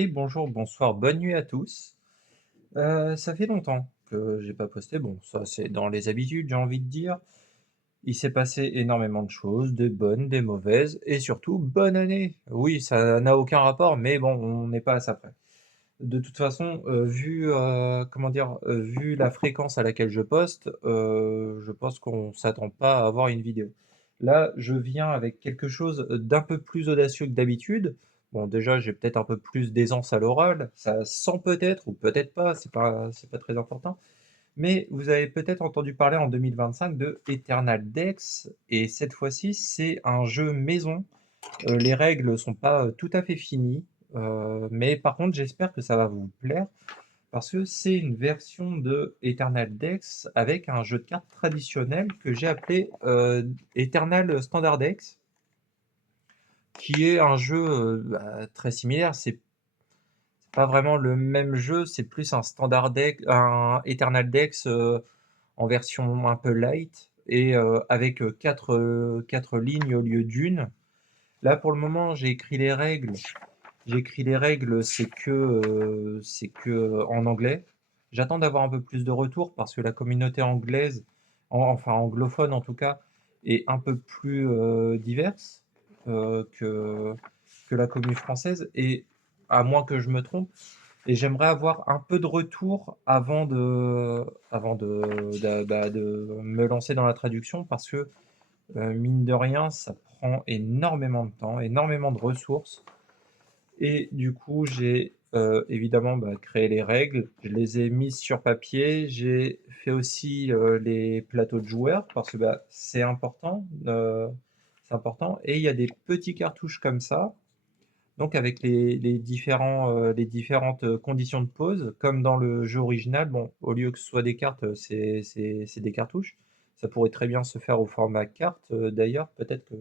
Et bonjour, bonsoir, bonne nuit à tous. Ça fait longtemps que j'ai pas posté. Bon, ça c'est dans les habitudes, j'ai envie de dire. Il s'est passé énormément de choses, des bonnes, des mauvaises, et surtout bonne année. Oui, ça n'a aucun rapport, mais bon, on n'est pas à ça près. De toute façon, comment dire, vu la fréquence à laquelle je pense qu'on s'attend pas à avoir une vidéo. Là, je viens avec quelque chose d'un peu plus audacieux que d'habitude. Bon, déjà, j'ai peut-être un peu plus d'aisance à l'oral, ça sent peut-être ou peut-être pas, c'est pas très important. Mais vous avez peut-être entendu parler en 2025 de Eternal Dex, et cette fois-ci, c'est un jeu maison. Les règles sont pas tout à fait finies, mais par contre, j'espère que ça va vous plaire parce que c'est une version de Eternal Dex avec un jeu de cartes traditionnel que j'ai appelé Eternal Standard Dex, qui est un jeu très similaire. C'est pas vraiment le même jeu, c'est plus un Standard Dex, un Eternal Dex en version un peu light et avec quatre lignes au lieu d'une. Là, pour le moment, j'ai écrit les règles. C'est que en anglais. J'attends d'avoir un peu plus de retours parce que la communauté anglaise, enfin anglophone en tout cas, est un peu plus diverse que la commune française. Et à moins que je me trompe, et j'aimerais avoir un peu de retour avant de me lancer dans la traduction parce que mine de rien, ça prend énormément de temps, énormément de ressources. Et du coup, j'ai évidemment créé les règles, je les ai mises sur papier, j'ai fait aussi les plateaux de joueurs parce que c'est important. Et il y a des petits cartouches comme ça, donc avec les différentes conditions de pose, comme dans le jeu original. Bon, au lieu que ce soit des cartes, c'est des cartouches. Ça pourrait très bien se faire au format carte, d'ailleurs, peut-être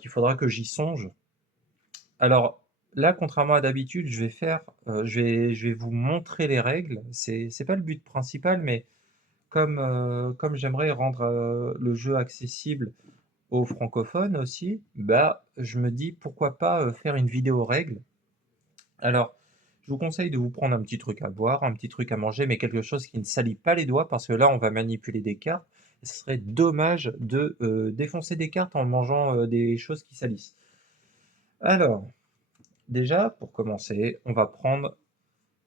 qu'il faudra que j'y songe. Alors là, contrairement à d'habitude, je vais vous montrer les règles. C'est pas le but principal, mais comme j'aimerais rendre le jeu accessible aux francophones aussi, bah, je me dis pourquoi pas faire une vidéo règles. Alors, je vous conseille de vous prendre un petit truc à boire, un petit truc à manger, mais quelque chose qui ne salit pas les doigts, parce que là, on va manipuler des cartes, et ce serait dommage de défoncer des cartes en mangeant des choses qui salissent. Alors, déjà, pour commencer, on va prendre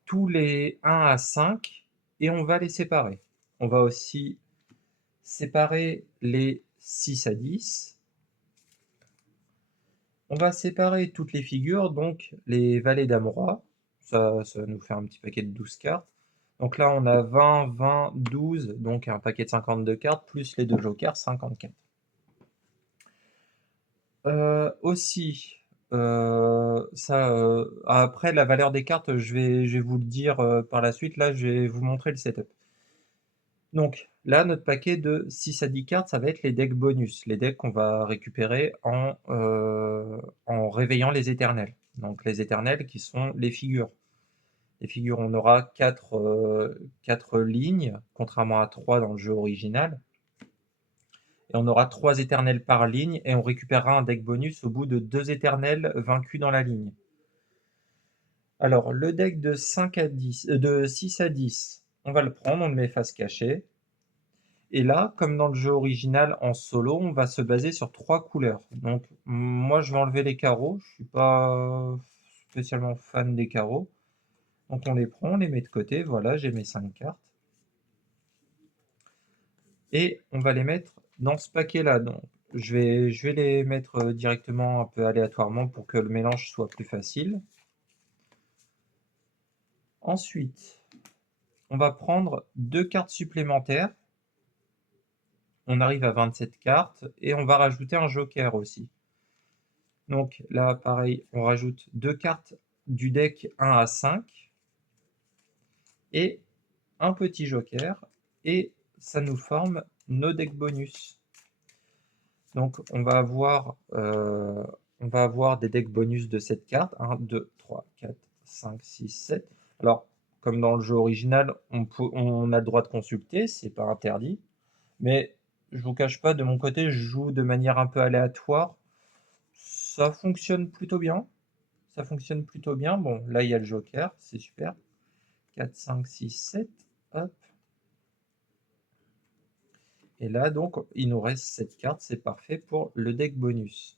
tous les 1 à 5 et on va les séparer. On va aussi séparer les 6 à 10. On va séparer toutes les figures, donc les valets d'amour. Ça va nous faire un petit paquet de 12 cartes. Donc là, on a 20, 20, 12, donc un paquet de 52 cartes, plus les deux jokers, 54. Aussi, après la valeur des cartes, je vais vous le dire par la suite. Là, je vais vous montrer le setup. Donc là, notre paquet de 6 à 10 cartes, ça va être les decks bonus, les decks qu'on va récupérer en réveillant les éternels. Donc les éternels qui sont les figures. Les figures, on aura 4 lignes, contrairement à 3 dans le jeu original. Et on aura 3 éternels par ligne, et on récupérera un deck bonus au bout de 2 éternels vaincus dans la ligne. Alors, le deck de 6 à 10, on va le prendre, on le met face cachée. Et là, comme dans le jeu original en solo, on va se baser sur 3 couleurs. Donc, moi, je vais enlever les carreaux. Je suis pas spécialement fan des carreaux. Donc, on les prend, on les met de côté. Voilà, j'ai mes 5 cartes. Et on va les mettre dans ce paquet-là. Donc, je vais les mettre directement un peu aléatoirement pour que le mélange soit plus facile. Ensuite, on va prendre 2 cartes supplémentaires. On arrive à 27 cartes et on va rajouter un joker aussi. Donc là, pareil, on rajoute 2 cartes du deck 1 à 5 et un petit joker, et ça nous forme nos decks bonus. Donc on va avoir des decks bonus de cette carte, 1, 2, 3, 4, 5, 6, 7. Alors, comme dans le jeu original, on a le droit de consulter, c'est pas interdit, mais je vous cache pas, de mon côté, je joue de manière un peu aléatoire. Ça fonctionne plutôt bien. ça fonctionne plutôt bien. Bon, là, il y a le joker, c'est super. 4, 5, 6, 7, hop. Et là, donc, il nous reste 7 cartes, c'est parfait pour le deck bonus.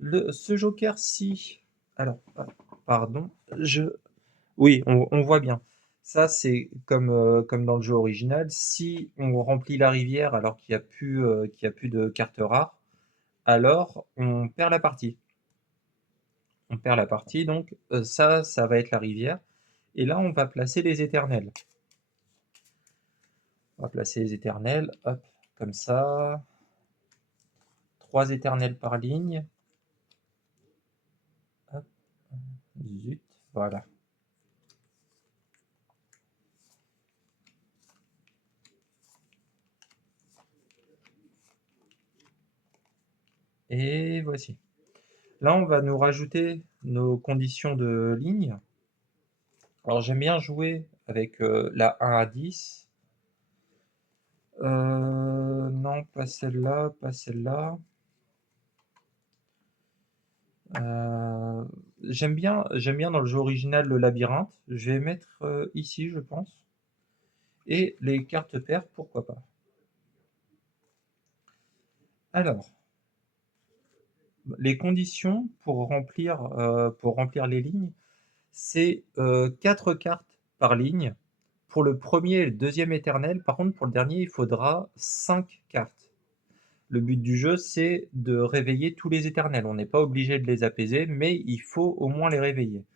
Ce joker-ci, alors, pardon, oui, on voit bien. Ça, c'est comme dans le jeu original. Si on remplit la rivière alors qu'il y a plus de cartes rares, alors on perd la partie. On perd la partie, donc ça va être la rivière. Et là, on va placer les éternels. On va placer les éternels, hop, comme ça. 3 éternels par ligne. Hop, zut, voilà. Et voici. Là, on va nous rajouter nos conditions de ligne. Alors, j'aime bien jouer avec la 1 à 10. Non, pas celle-là, pas celle-là. J'aime bien dans le jeu original le labyrinthe. Je vais mettre ici, je pense. Et les cartes paires, pourquoi pas. Alors, les conditions pour remplir les lignes, c'est 4 cartes par ligne. Pour le premier et le deuxième éternel, par contre, pour le dernier, il faudra 5 cartes. Le but du jeu, c'est de réveiller tous les éternels. On n'est pas obligé de les apaiser, mais il faut au moins les réveiller.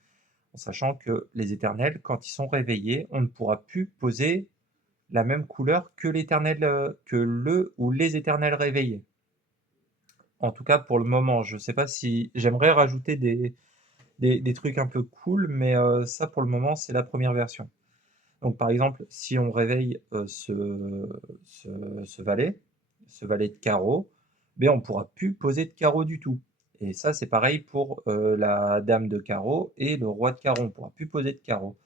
En sachant que les éternels, quand ils sont réveillés, on ne pourra plus poser la même couleur que que le ou les éternels réveillés. En tout cas, pour le moment, je ne sais pas si j'aimerais rajouter des trucs un peu cool, mais ça, pour le moment, c'est la première version. Donc, par exemple, si on réveille ce valet de carreau, ben, on ne pourra plus poser de carreau du tout. Et ça, c'est pareil pour la dame de carreau et le roi de carreau. On ne pourra plus poser de carreau.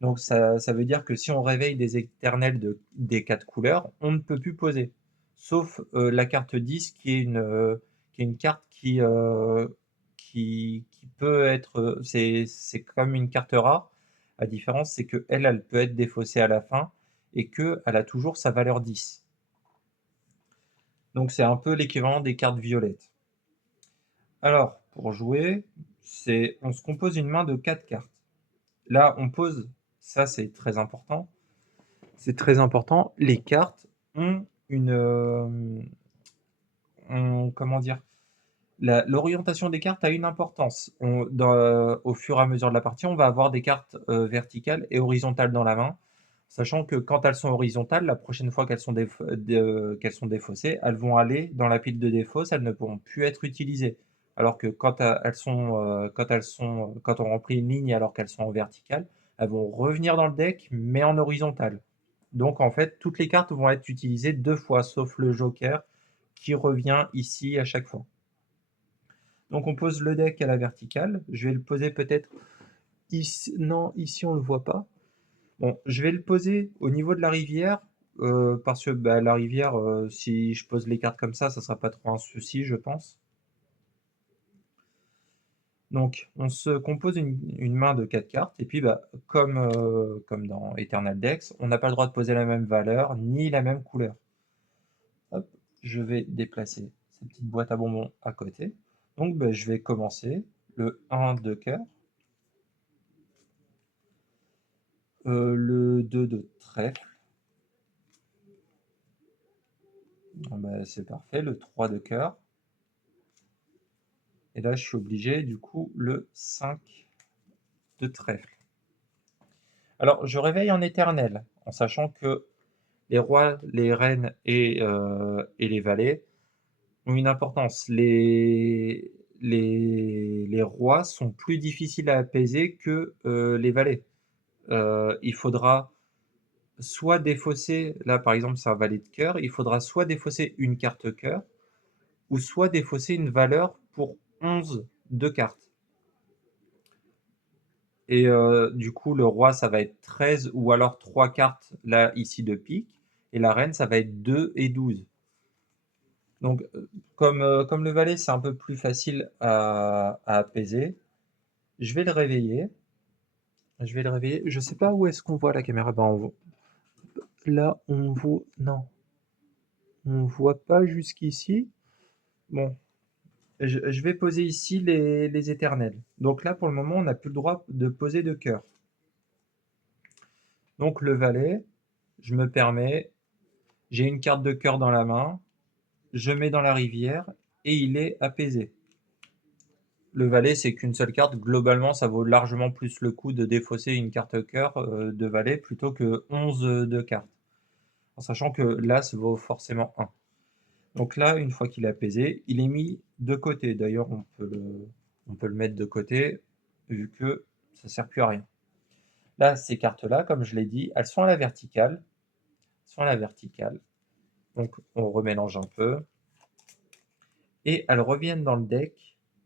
Donc, ça veut dire que si on réveille des éternels des 4 couleurs, on ne peut plus poser. Sauf la carte 10 qui est une carte qui peut être. C'est comme une carte rare. La différence, c'est qu'elle, elle peut être défaussée à la fin et qu'elle a toujours sa valeur 10. Donc, c'est un peu l'équivalent des cartes violettes. Alors, pour jouer, on se compose une main de 4 cartes. Là, on pose, ça c'est très important. C'est très important. Les cartes ont comment dire, l'orientation des cartes a une importance. Au fur et à mesure de la partie, on va avoir des cartes verticales et horizontales dans la main, sachant que quand elles sont horizontales, la prochaine fois qu'elles sont défaussées, elles vont aller dans la pile de défausse, elles ne pourront plus être utilisées. Alors que quand on remplit une ligne alors qu'elles sont en verticale, elles vont revenir dans le deck, mais en horizontal. Donc en fait, toutes les cartes vont être utilisées 2 fois, sauf le joker qui revient ici à chaque fois. Donc on pose le deck à la verticale. Je vais le poser peut-être ici. Non, ici on le voit pas. Bon, je vais le poser au niveau de la rivière, parce que bah, la rivière, si je pose les cartes comme ça sera pas trop un souci, je pense. Donc on se compose une main de 4 cartes, et puis bah, comme dans Eternal Dex, on n'a pas le droit de poser la même valeur, ni la même couleur. Hop, je vais déplacer cette petite boîte à bonbons à côté. Donc bah, je vais commencer le 1 de cœur, le 2 de trèfle. Ah bah, c'est parfait, le 3 de cœur. Et là, je suis obligé, du coup, le 5 de trèfle. Alors, je réveille en éternel, en sachant que les rois, les reines et les valets ont une importance. Les rois sont plus difficiles à apaiser que les valets. Il faudra soit défausser, là par exemple c'est un valet de cœur, il faudra soit défausser une carte cœur, ou soit défausser une valeur pour 11 de cartes. Et du coup, le roi, ça va être 13 ou alors 3 cartes, là, ici, de pique. Et la reine, ça va être 2 et 12. Donc, comme le valet, c'est un peu plus facile à apaiser, Je vais le réveiller. Je vais le réveiller. Je sais pas où est-ce qu'on voit la caméra. Là, on voit. Non, on voit pas jusqu'ici. Bon, je vais poser ici les éternels. Donc là, pour le moment, on n'a plus le droit de poser de cœur. Donc le valet, je me permets, j'ai une carte de cœur dans la main, je mets dans la rivière et il est apaisé. Le valet, c'est qu'une seule carte. Globalement, ça vaut largement plus le coup de défausser une carte cœur de valet plutôt que 11 de cartes. En sachant que l'as vaut forcément 1. Donc là, une fois qu'il est apaisé, il est mis de côté. D'ailleurs, on peut le mettre de côté vu que ça ne sert plus à rien. Là, ces cartes-là, comme je l'ai dit, elles sont à la verticale. Donc, on remélange un peu. Et elles reviennent dans le deck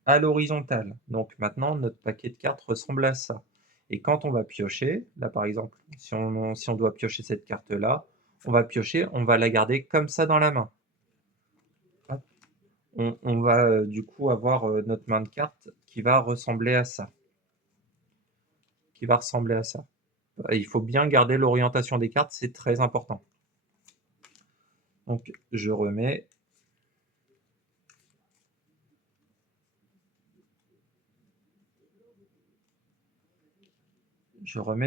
à l'horizontale. Donc maintenant, notre paquet de cartes ressemble à ça. Et quand on va piocher, là par exemple, si on doit piocher cette carte-là, on va piocher, on va la garder comme ça dans la main. On va du coup avoir notre main de cartes qui va ressembler à ça. Il faut bien garder l'orientation des cartes, c'est très important. Donc je remets.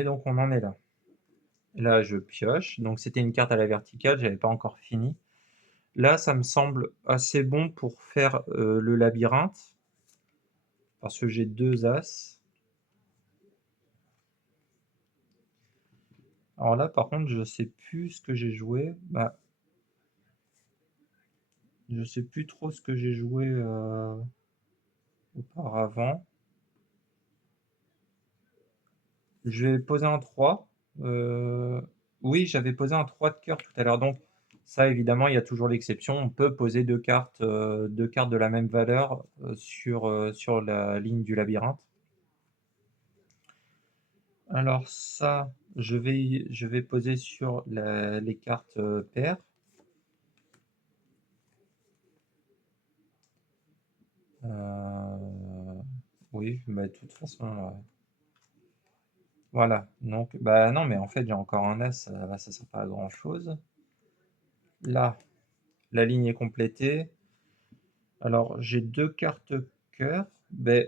Donc on en est là. Là je pioche, donc c'était une carte à la verticale, j'avais pas encore fini. Là ça me semble assez bon pour faire le labyrinthe, parce que j'ai 2 as. Alors là par contre je sais plus ce que j'ai joué. Je sais plus trop ce que j'ai joué auparavant. Je vais poser un 3. Oui, j'avais posé un 3 de cœur tout à l'heure. Donc, ça, évidemment, il y a toujours l'exception. On peut poser deux cartes de la même valeur sur la ligne du labyrinthe. Alors ça, je vais poser sur les cartes paires. Oui, de toute façon, voilà. Donc, non, mais en fait, j'ai encore un as. Ça sert pas à grand chose. Là, la ligne est complétée. Alors, j'ai 2 cartes cœur.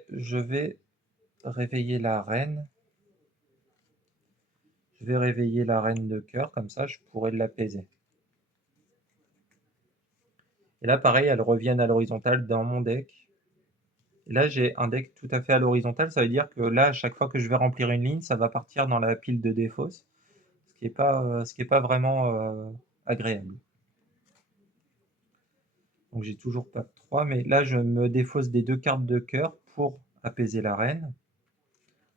Je vais réveiller la reine. Je vais réveiller la reine de cœur, comme ça je pourrai l'apaiser. Et là, pareil, elles reviennent à l'horizontale dans mon deck. Et là, j'ai un deck tout à fait à l'horizontale. Ça veut dire que là, à chaque fois que je vais remplir une ligne, ça va partir dans la pile de défausse, ce qui est pas vraiment agréable. Donc, j'ai toujours pas de 3, mais là, je me défausse des 2 cartes de cœur pour apaiser la reine.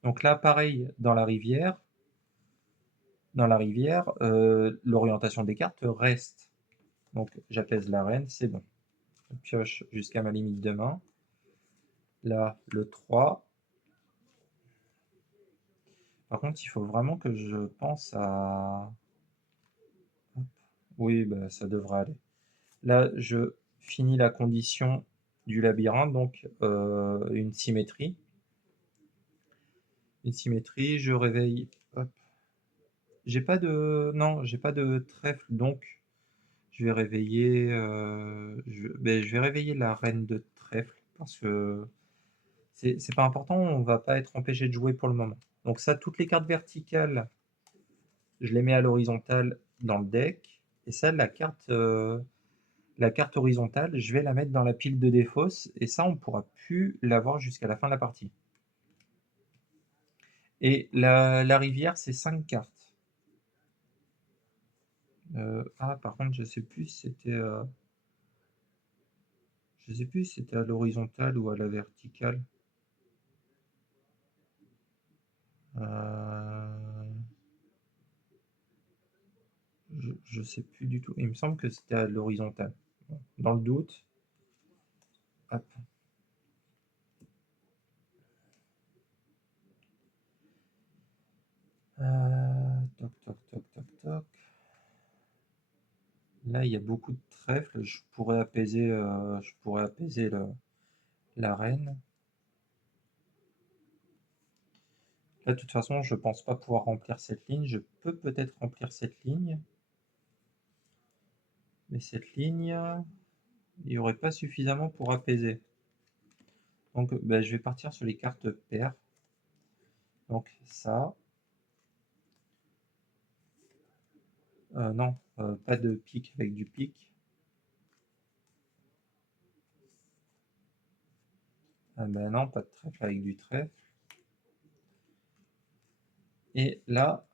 Donc là, pareil, dans la rivière, l'orientation des cartes reste. Donc j'apaise la reine, c'est bon. Je pioche jusqu'à ma limite de main. Là, le 3. Par contre, il faut vraiment que je pense à... Oui, ça devrait aller. Là, je finis la condition du labyrinthe, donc une symétrie. Je réveille... Hop. J'ai pas de... Non, j'ai pas de trèfle, donc je vais réveiller... je vais réveiller la reine de trèfle, parce que c'est pas important, on va pas être empêché de jouer pour le moment. Donc ça, toutes les cartes verticales, je les mets à l'horizontale dans le deck. Et ça, la carte horizontale, je vais la mettre dans la pile de défausse. Et ça, on pourra plus l'avoir jusqu'à la fin de la partie. Et la rivière, c'est 5 cartes. Par contre, je sais plus si c'était... je sais plus si c'était à l'horizontale ou à la verticale. Je sais plus du tout. Il me semble que c'était à l'horizontale. Bon, dans le doute. Hop. Toc, toc, toc, toc, toc. Là, il y a beaucoup de trèfles. Je pourrais apaiser la reine. Là, de toute façon, je pense pas pouvoir remplir cette ligne. Je peux peut-être remplir cette ligne. Mais cette ligne, il n'y aurait pas suffisamment pour apaiser. Donc, bah, je vais partir sur les cartes paires. Donc, ça. Non, pas de pique avec du pique. Ah ben non, pas de trèfle avec du trèfle. Et là,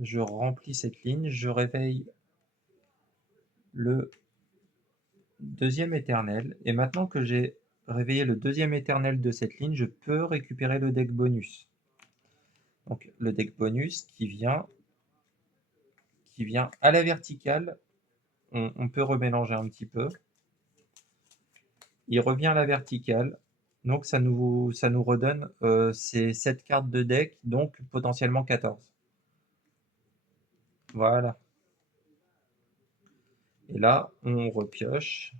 je remplis cette ligne, je réveille le deuxième éternel. Et maintenant que j'ai réveillé le deuxième éternel de cette ligne, je peux récupérer le deck bonus. Donc le deck bonus qui vient à la verticale. On peut remélanger un petit peu. Il revient à la verticale. Donc ça nous redonne ces 7 cartes de deck, donc potentiellement 14. Voilà. Et là, on repioche.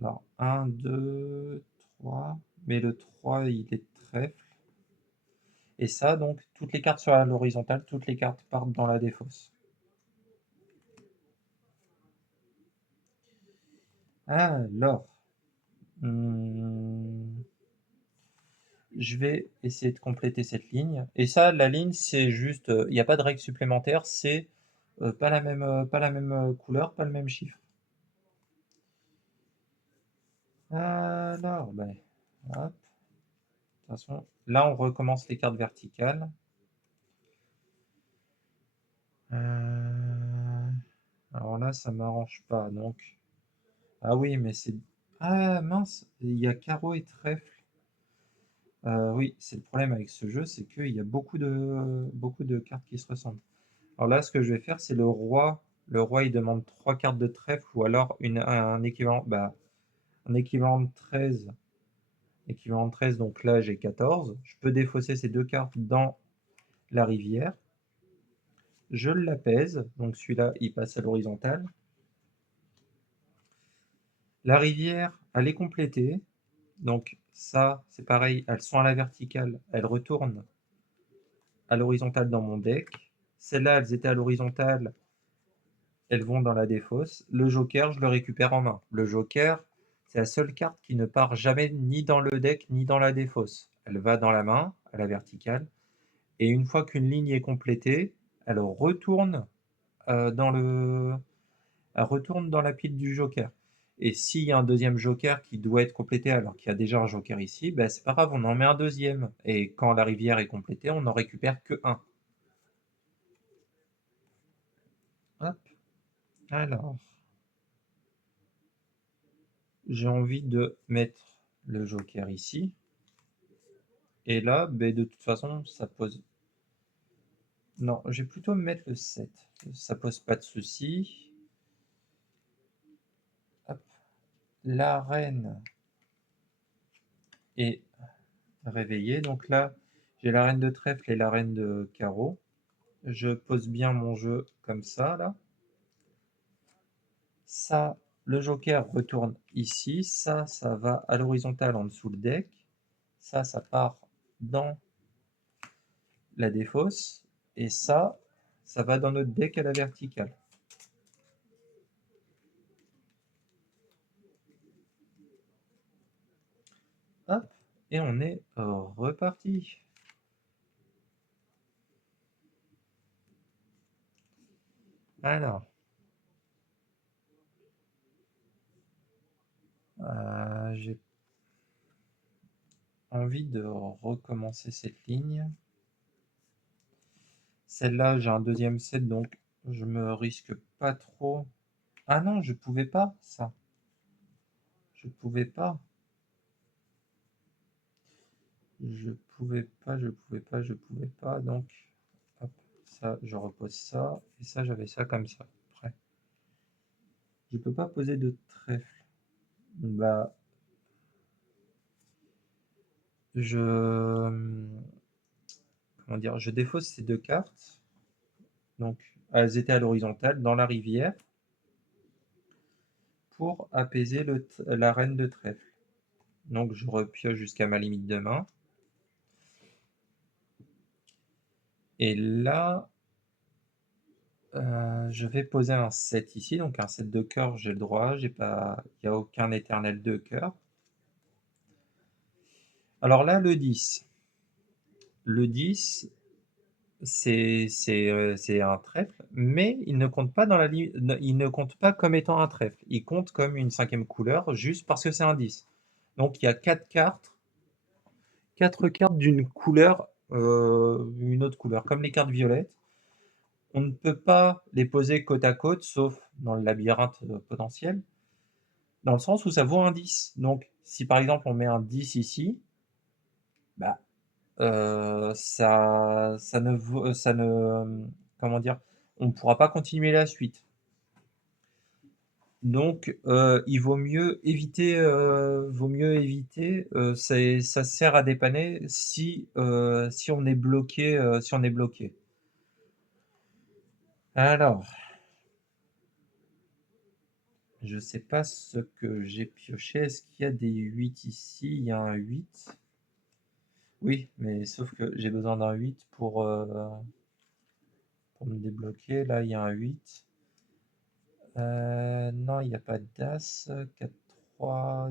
Alors, 1, 2, 3. Mais le 3, il est trèfle. Et ça, donc, toutes les cartes sur l'horizontale, toutes les cartes partent dans la défausse. Alors, je vais essayer de compléter cette ligne. Et ça, la ligne, c'est juste, il n'y a pas de règle supplémentaire, c'est pas la même couleur, pas le même chiffre. Alors, ben, hop. De toute façon, là, on recommence les cartes verticales. Alors là, ça m'arrange pas, donc... Ah oui, mais c'est... Ah mince, il y a carreau et trèfle. Oui, c'est le problème avec ce jeu, c'est qu'il y a beaucoup de cartes qui se ressemblent. Alors là, ce que je vais faire, c'est le roi. Le roi, il demande 3 cartes de trèfle, ou alors un équivalent, un équivalent de 13. Équivalent de 13, donc là, j'ai 14. Je peux défausser ces 2 cartes dans la rivière. Je l'apaise, donc celui-là, il passe à l'horizontale. La rivière, elle est complétée. Donc ça, c'est pareil, elles sont à la verticale, elles retournent à l'horizontale dans mon deck. Celles-là, elles étaient à l'horizontale, elles vont dans la défausse. Le joker, je le récupère en main. Le joker, c'est la seule carte qui ne part jamais ni dans le deck ni dans la défausse. Elle va dans la main, à la verticale, et une fois qu'une ligne est complétée, elle retourne dans elle retourne dans la pile du joker. Et s'il y a un deuxième joker qui doit être complété alors qu'il y a déjà un joker ici, ben c'est pas grave, on en met un deuxième. Et quand la rivière est complétée, on n'en récupère que un. Hop. Alors, j'ai envie de mettre le joker ici. Et là, ben de toute façon, ça pose... Non, je vais plutôt mettre le 7. Ça pose pas de souci. Hop. La reine est réveillée. Donc là, j'ai la reine de trèfle et la reine de carreau. Je pose bien mon jeu comme ça, là. Ça, le joker retourne ici. Ça va à l'horizontale en dessous le deck. Ça part dans la défausse. Et ça va dans notre deck à la verticale. Hop, et on est reparti. Alors, j'ai envie de recommencer cette ligne. Celle-là, j'ai un deuxième set, donc je me risque pas trop. Ah non, je pouvais pas, ça. Je pouvais pas. Je pouvais pas, je pouvais pas, je pouvais pas. Donc, hop, ça, je repose ça. Et ça, j'avais ça comme ça. Prêt. Je peux pas poser de trèfle. Bah, comment dire, je défausse ces 2 cartes. Donc, elles étaient à l'horizontale dans la rivière pour apaiser la reine de trèfle. Donc, je repioche jusqu'à ma limite de main. Et là, je vais poser un 7 ici, donc un 7 de cœur, j'ai le droit, il n'y a aucun éternel de cœur. Alors là, le 10. Le 10, c'est un trèfle, mais il ne compte pas il ne compte pas comme étant un trèfle. Il compte comme une cinquième couleur, juste parce que c'est un 10. Donc il y a 4 cartes d'une couleur, une autre couleur, comme les cartes violettes. On ne peut pas les poser côte à côte, sauf dans le labyrinthe potentiel, dans le sens où ça vaut un 10. Donc, si par exemple on met un 10 ici, bah, ça ne, comment dire, on ne pourra pas continuer la suite. Donc, il vaut mieux éviter. Ça sert à dépanner si on est bloqué, si on est bloqué. Alors, je sais pas ce que j'ai pioché. Est-ce qu'il y a des 8 ici? Il y a un 8. Oui, mais sauf que j'ai besoin d'un 8 pour me débloquer. Là, il y a un 8. Non, il n'y a pas d'As. 4, 3.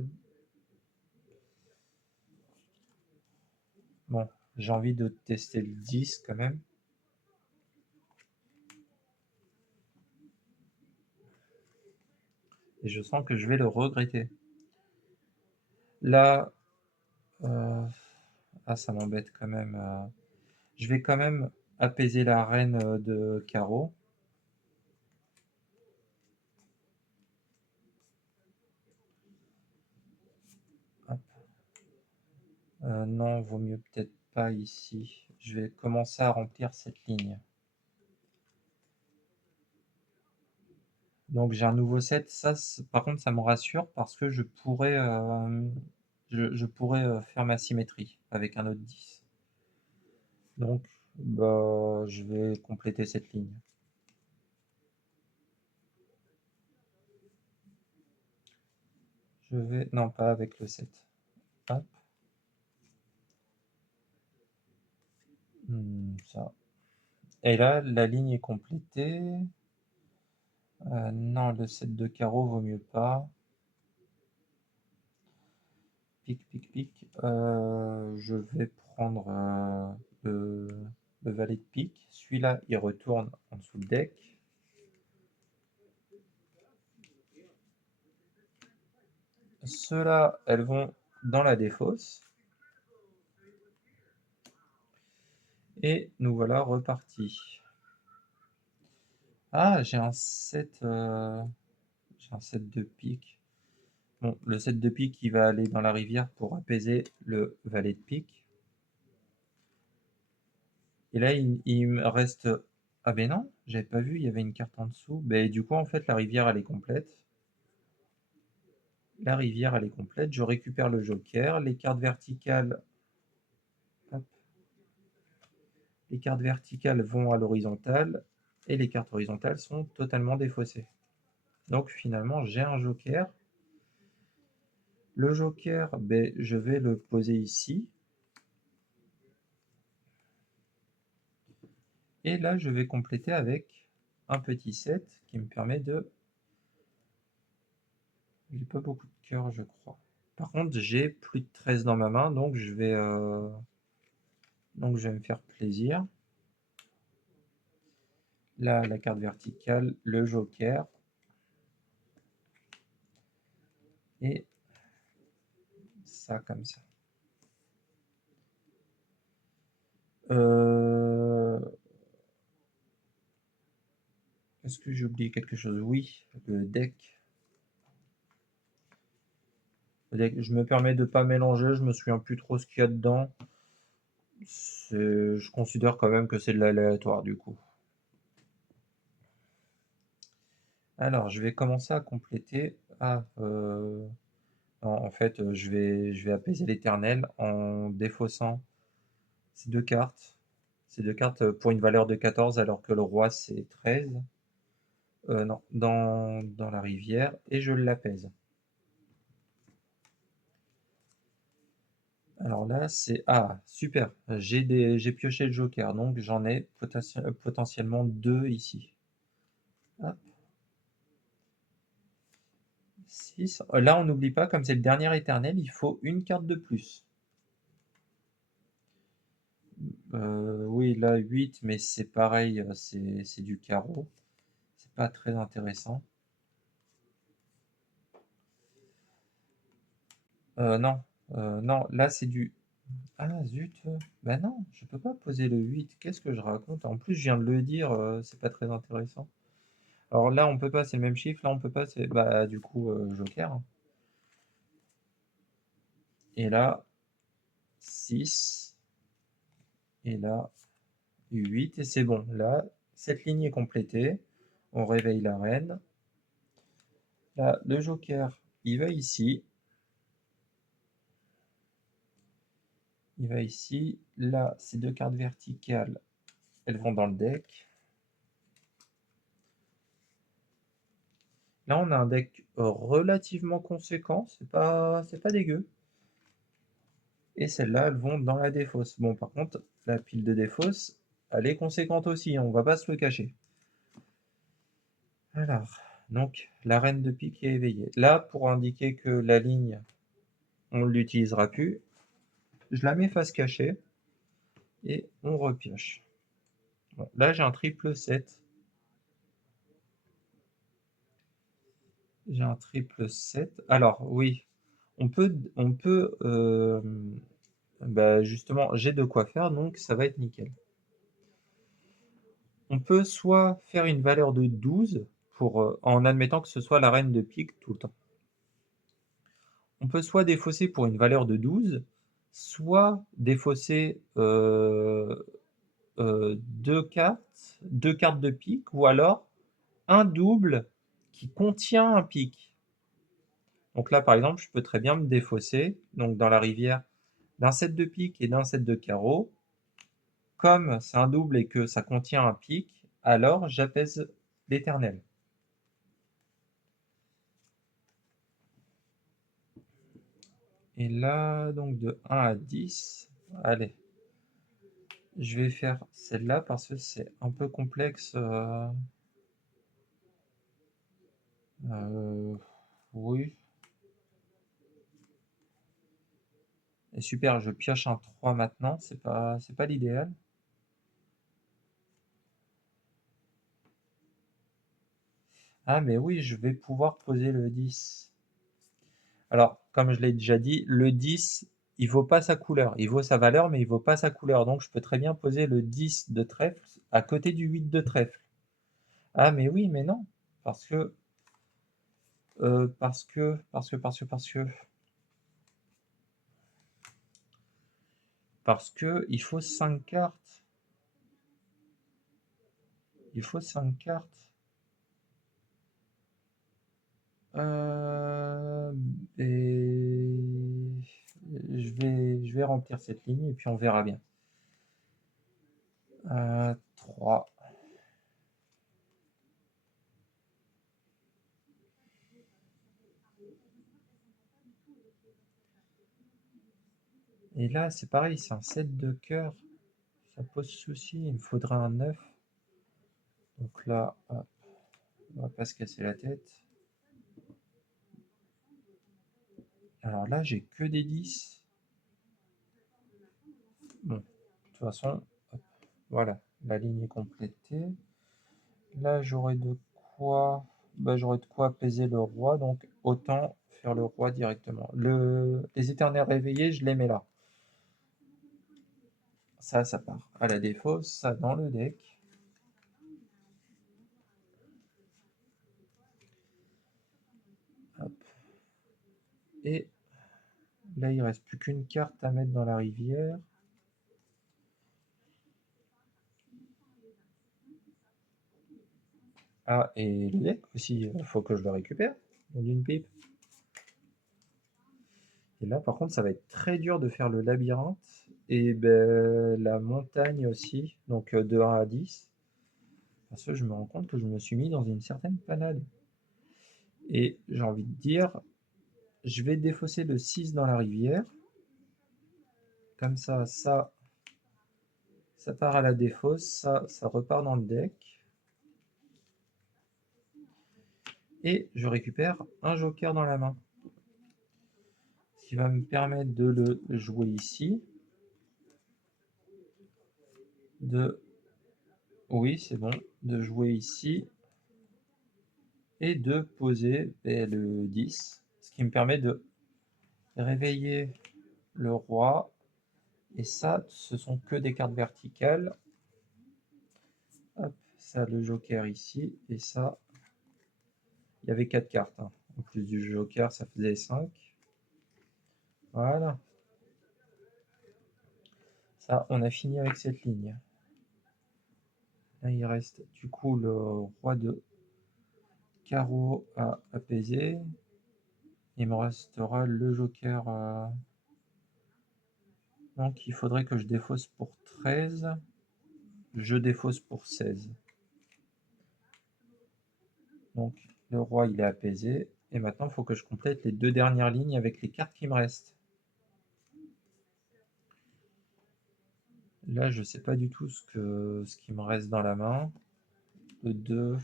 Bon, j'ai envie de tester le 10 quand même. Et je sens que je vais le regretter. Là, ça m'embête quand même. Je vais quand même apaiser la reine de carreau. Hop. Non, vaut mieux peut-être pas ici. Je vais commencer à remplir cette ligne. Donc j'ai un nouveau set. Ça, par contre, ça me rassure parce que je pourrais faire ma symétrie avec un autre 10. Donc, bah, je vais compléter cette ligne. Non, pas avec le 7. Hop. Ça. Et là, la ligne est complétée. Non, le 7 de carreau vaut mieux pas. Pique, pique, pique. Je vais prendre le valet de pique. Celui-là, il retourne en dessous le deck. Ceux-là, elles vont dans la défausse. Et nous voilà repartis. Ah, j'ai un 7 de pique. Bon, le 7 de pique, il va aller dans la rivière pour apaiser le valet de pique. Et là, il me reste... Ah ben non, j'avais pas vu, il y avait une carte en dessous. Ben, du coup, en fait, la rivière, elle est complète. La rivière, elle est complète. Je récupère le joker. Les cartes verticales... Hop. Les cartes verticales vont à l'horizontale. Et les cartes horizontales sont totalement défaussées. Donc finalement, j'ai un joker. Le joker, ben, je vais le poser ici. Et là, je vais compléter avec un petit 7 qui me permet de... J'ai pas beaucoup de cœur, je crois. Par contre, j'ai plus de 13 dans ma main, donc je vais me faire plaisir. Là, la carte verticale, le joker. Et ça comme ça. Est-ce que j'ai oublié quelque chose? Oui, le deck. Je me permets de pas mélanger, je me souviens plus trop ce qu'il y a dedans. Je considère quand même que c'est de l'aléatoire du coup. Alors, je vais commencer à compléter. En fait, je vais apaiser l'éternel en défaussant ces deux cartes. Ces deux cartes pour une valeur de 14 alors que le roi c'est 13. Non, dans la rivière et je l'apaise. Alors là, c'est... Ah, super. J'ai pioché le joker, donc j'en ai potentiellement 2 ici. Hop. 6. Là, on n'oublie pas, comme c'est le dernier éternel, il faut une carte de plus. Oui, là, 8, mais c'est pareil, c'est du carreau. C'est pas très intéressant. Non, non, là, c'est du... Ah, zut. Bah non, je peux pas poser le 8. Qu'est-ce que je raconte? En plus, je viens de le dire, c'est pas très intéressant. Alors là, on peut pas, c'est le même chiffre. Là, on peut pas, c'est... Bah, du coup, joker, hein. Et là, 6. Et là, 8. Et c'est bon. Là, cette ligne est complétée. On réveille la reine. Là, le joker, il va ici. Il va ici. Là, ces 2 cartes verticales, elles vont dans le deck. Là, on a un deck relativement conséquent. C'est pas dégueu. Et celles-là, elles vont dans la défausse. Bon, par contre, la pile de défausse, elle est conséquente aussi, on va pas se le cacher. Alors, donc, la reine de pique est éveillée. Là, pour indiquer que la ligne, on ne l'utilisera plus, je la mets face cachée et on repioche. Bon, là, j'ai un triple 7. J'ai un triple 7. Alors, oui, bah, justement, j'ai de quoi faire, donc ça va être nickel. On peut soit faire une valeur de 12 en admettant que ce soit la reine de pique tout le temps. On peut soit défausser pour une valeur de 12, soit défausser deux cartes de pique, ou alors un double qui contient un pique. Donc là, par exemple, je peux très bien me défausser donc dans la rivière d'un set de pique et d'un set de carreau. Comme c'est un double et que ça contient un pique, alors j'apaise l'éternel. Et là, donc de 1 à 10, allez, je vais faire celle-là parce que c'est un peu complexe. Oui. Et super, je pioche un 3 maintenant, c'est pas l'idéal. Ah, mais oui, je vais pouvoir poser le 10. Alors, comme je l'ai déjà dit, le 10, il vaut pas sa couleur. Il vaut sa valeur, mais il vaut pas sa couleur. Donc, je peux très bien poser le 10 de trèfle à côté du 8 de trèfle. Ah, mais oui, mais non. Parce que, parce que il faut 5 cartes. Il faut 5 cartes. Euh, et je vais remplir cette ligne et puis on verra bien. 3. Et là, c'est pareil, c'est un 7 de cœur. Ça pose souci, il me faudra un 9. Donc là, hop, on va pas se casser la tête. Alors là, j'ai que des 10. Bon, de toute façon, hop, voilà, la ligne est complétée. Là, j'aurai de quoi... Bah, j'aurai de quoi apaiser le roi, donc autant faire le roi directement. Les éternels réveillés, je les mets là. Ça part à la défausse, ça dans le deck. Hop. Et là, il reste plus qu'une carte à mettre dans la rivière. Ah, et le deck aussi, il faut que je le récupère d'une pipe. Et là, par contre, ça va être très dur de faire le labyrinthe et ben, la montagne aussi, donc de 1 à 10. Parce que je me rends compte que je me suis mis dans une certaine panade. Et j'ai envie de dire, je vais défausser le 6 dans la rivière. Comme ça part à la défausse, ça repart dans le deck. Et je récupère un joker dans la main. Ce qui va me permettre de le jouer ici. Oui, c'est bon. De jouer ici. Et de poser le 10. Ce qui me permet de réveiller le roi. Et ça, ce sont que des cartes verticales. Hop, ça, le joker ici. Et ça, il y avait 4 cartes. Hein. En plus du joker, ça faisait 5. Voilà. Ça, on a fini avec cette ligne. Là, il reste du coup le roi de carreau à apaiser. Il me restera le joker. Donc, il faudrait que je défausse pour 13. Je défausse pour 16. Donc, le roi, il est apaisé. Et maintenant, il faut que je complète les 2 dernières lignes avec les cartes qui me restent. Là, je sais pas du tout ce qui me reste dans la main. Le 2.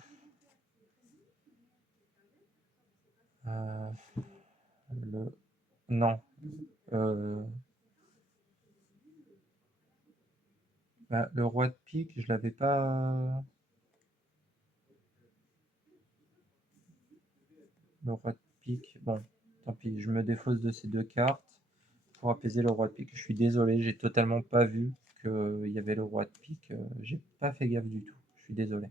Non. Le roi de pique, je l'avais pas. Le roi de pique. Bon, tant pis, je me défausse de ces 2 cartes pour apaiser le roi de pique. Je suis désolé, j'ai totalement pas vu qu'il y avait le roi de pique. J'ai pas fait gaffe du tout. Je suis désolé.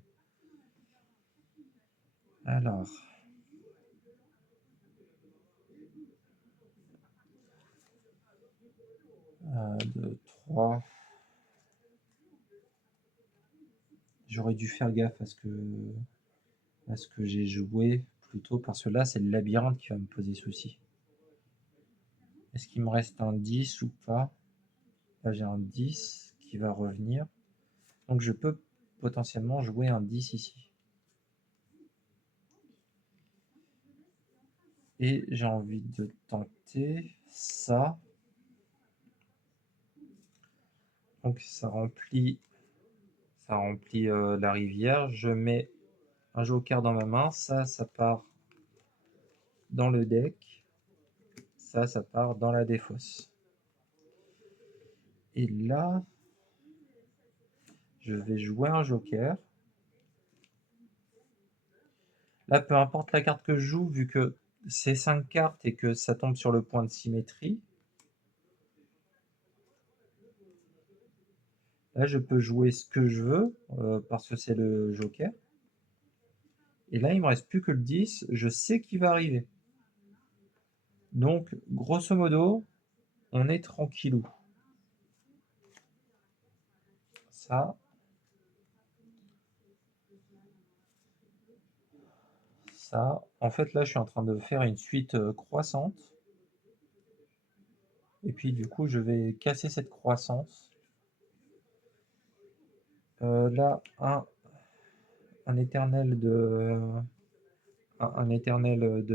Alors. 1, 2, 3. J'aurais dû faire gaffe à ce que j'ai joué plutôt, parce que là, c'est le labyrinthe qui va me poser souci. Est-ce qu'il me reste un 10 ou pas? Là, j'ai un 10 qui va revenir. Donc, je peux potentiellement jouer un 10 ici. Et j'ai envie de tenter ça. Donc, ça remplit la rivière. Je mets un joker dans ma main. Ça part dans le deck. Ça part dans la défausse. Et là, je vais jouer un joker. Là, peu importe la carte que je joue, vu que c'est 5 cartes et que ça tombe sur le point de symétrie, là, je peux jouer ce que je veux, parce que c'est le joker. Et là, il me reste plus que le 10. Je sais qu'il va arriver. Donc, grosso modo, on est tranquillou. Ça. En fait, là, je suis en train de faire une suite croissante. Et puis, du coup, je vais casser cette croissance. Là, un éternel de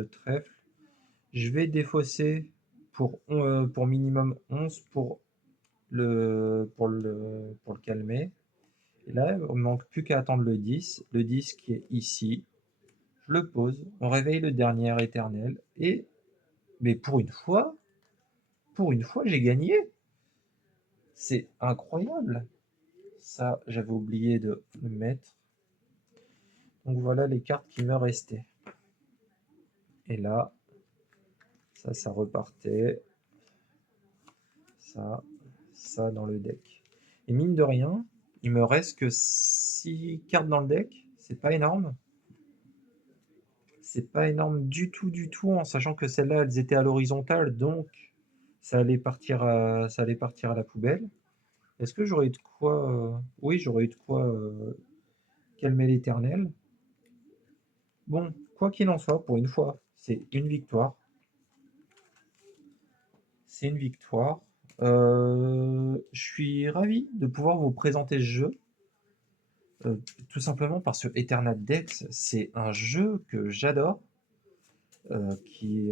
trèfle. Je vais défausser pour minimum 11 pour le calmer. Et là, il ne manque plus qu'à attendre le 10. Le 10 qui est ici. Je le pose. On réveille le dernier éternel. Mais pour une fois, j'ai gagné. C'est incroyable. Ça, j'avais oublié de le mettre. Donc voilà les cartes qui me restaient. Et là, ça repartait. Ça dans le deck. Et mine de rien, il me reste que 6 cartes dans le deck. C'est pas énorme. C'est pas énorme du tout, en sachant que celles-là, elles étaient à l'horizontale, donc ça allait partir à la poubelle. Est-ce que j'aurais eu de quoi Oui, j'aurais eu de quoi calmer l'éternel. Bon, quoi qu'il en soit, pour une fois, c'est une victoire. C'est une victoire. Je suis ravi de pouvoir vous présenter ce jeu. Tout simplement parce que Eternal Dex, c'est un jeu que j'adore, qui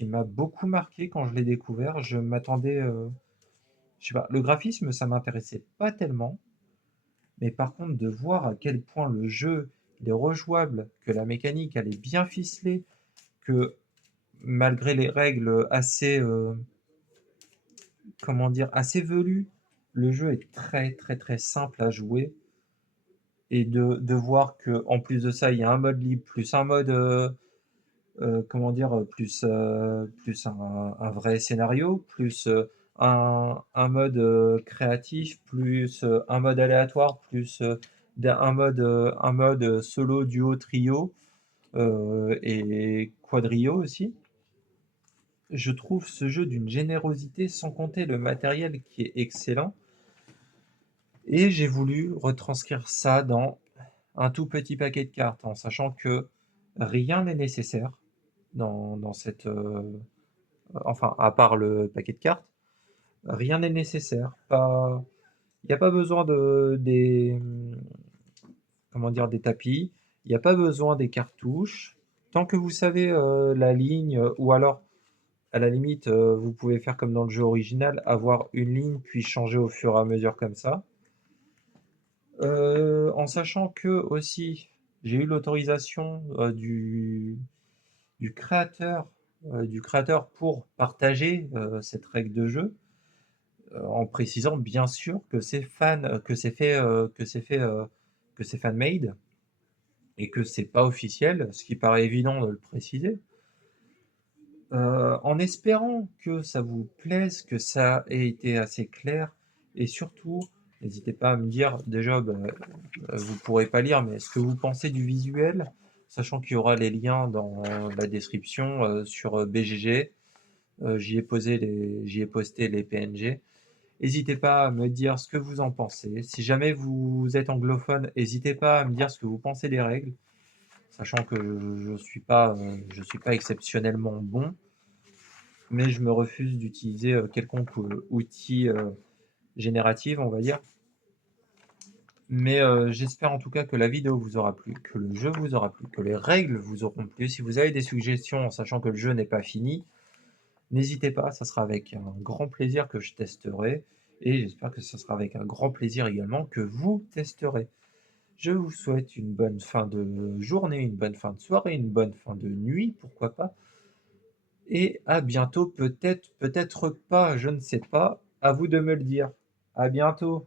m'a beaucoup marqué quand je l'ai découvert. Je m'attendais Je sais pas, le graphisme, ça m'intéressait pas tellement, mais par contre, de voir à quel point le jeu il est rejouable, que la mécanique elle est bien ficelée, que malgré les règles assez, comment dire, assez velues, le jeu est très très très simple à jouer. Et de voir que en plus de ça, il y a un mode libre, plus un mode, comment dire, plus un vrai scénario, plus un mode créatif, plus un mode aléatoire, plus un mode solo, duo, trio et quadrio aussi. Je trouve ce jeu d'une générosité sans compter le matériel qui est excellent. Et j'ai voulu retranscrire ça dans un tout petit paquet de cartes, en sachant que rien n'est nécessaire dans cette... enfin, à part le paquet de cartes, rien n'est nécessaire. Pas, il n'y a pas besoin comment dire, des tapis, il n'y a pas besoin des cartouches. Tant que vous savez la ligne, ou alors, à la limite, vous pouvez faire comme dans le jeu original, avoir une ligne, puis changer au fur et à mesure comme ça. En sachant que aussi, j'ai eu l'autorisation du créateur pour partager cette règle de jeu, en précisant bien sûr que c'est fan, que c'est fan made et que c'est pas officiel, ce qui paraît évident de le préciser. En espérant que ça vous plaise, que ça ait été assez clair, et surtout, n'hésitez pas à me dire déjà, bah, vous pourrez pas lire, mais ce que vous pensez du visuel, sachant qu'il y aura les liens dans la description sur BGG. J'y ai posté les PNG. N'hésitez pas à me dire ce que vous en pensez. Si jamais vous êtes anglophone, n'hésitez pas à me dire ce que vous pensez des règles, sachant que je suis pas exceptionnellement bon, mais je me refuse d'utiliser quelconque outil génératif, on va dire. Mais j'espère en tout cas que la vidéo vous aura plu, que le jeu vous aura plu, que les règles vous auront plu. Si vous avez des suggestions en sachant que le jeu n'est pas fini, n'hésitez pas, ça sera avec un grand plaisir que je testerai. Et j'espère que ce sera avec un grand plaisir également que vous testerez. Je vous souhaite une bonne fin de journée, une bonne fin de soirée, une bonne fin de nuit, pourquoi pas. Et à bientôt, peut-être, peut-être pas, je ne sais pas. À vous de me le dire. À bientôt.